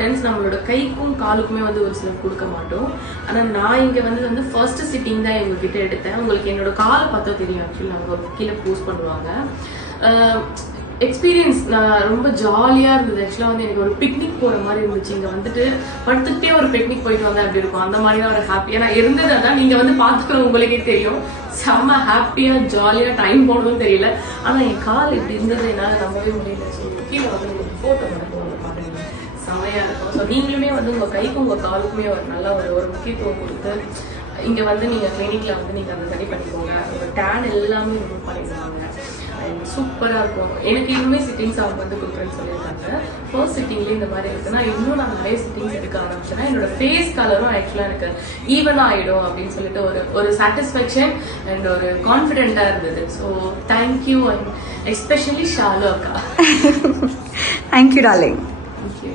நம்மளோட கைக்கும் காலுக்குமே வந்து ஒரு சிலர் கொடுக்க மாட்டோம். ஆனா நான் இங்க வந்து ஃபர்ஸ்ட் சிட்டிங் தான் இவங்க கிட்ட எடுத்தேன். உங்களுக்கு என்னோட காலை பார்த்தா தெரியும். ஆக்சுவலி அவங்க கீழே போஸ்ட் பண்ணுவாங்க. எக்ஸ்பீரியன்ஸ் நான் ரொம்ப ஜாலியா இருந்தது. ஆக்சுவலா வந்து எனக்கு ஒரு பிக்னிக் போற மாதிரி இருந்துச்சு. இங்க வந்துட்டு படுத்துக்கிட்டே ஒரு பிக்னிக் போயிட்டு வந்தா எப்படி இருக்கும் அந்த மாதிரி தான் ஒரு ஹாப்பியா நான் இருந்தது. அதான் நீங்க வந்து பாத்துக்கிற உங்களுக்கே தெரியும். செம்ம ஹாப்பியா ஜாலியா டைம் போனதும் தெரியல. ஆனா என் கால் இப்படி இருந்தது என்னால நம்பவே முடியல. கீழே வந்து போட்டோ பாருங்க, செமையா இருக்கும். ஸோ நீங்களுமே வந்து உங்க கைக்கும் உங்க காலுக்குமே ஒரு நல்ல ஒரு முக்கியத்துவம் கொடுத்து இங்க வந்து நீங்க கிளினிக்ல வந்து நீங்க அதை சரி பண்ணிக்கோங்க. உங்க டேன் எல்லாமே ரிமூவ் பண்ணிடுவாங்க. சூப்பரா இருக்கும். எனக்கு இன்னுமே சிட்டிங்ஸ் அவங்க வந்து கொடுக்குறேன்னு சொல்லியிருக்காங்க. ஃபர்ஸ்ட் சிட்டிங்லேயே இந்த மாதிரி இருக்குன்னா இன்னும் நான் நிறைய சிட்டிங்ஸ் எடுக்க ஆரம்பிச்சேன்னா என்னோட ஃபேஸ் கலரும் ஆக்சுவலா எனக்கு ஈவன் ஆயிடும் அப்படின்னு சொல்லிட்டு ஒரு சாட்டிஸ்ஃபேக்ஷன் அண்ட் ஒரு கான்ஃபிடென்ட்டா இருந்தது. So thank you and especially Shalu அக்கா. Thank you darling. தேங்க்யூ.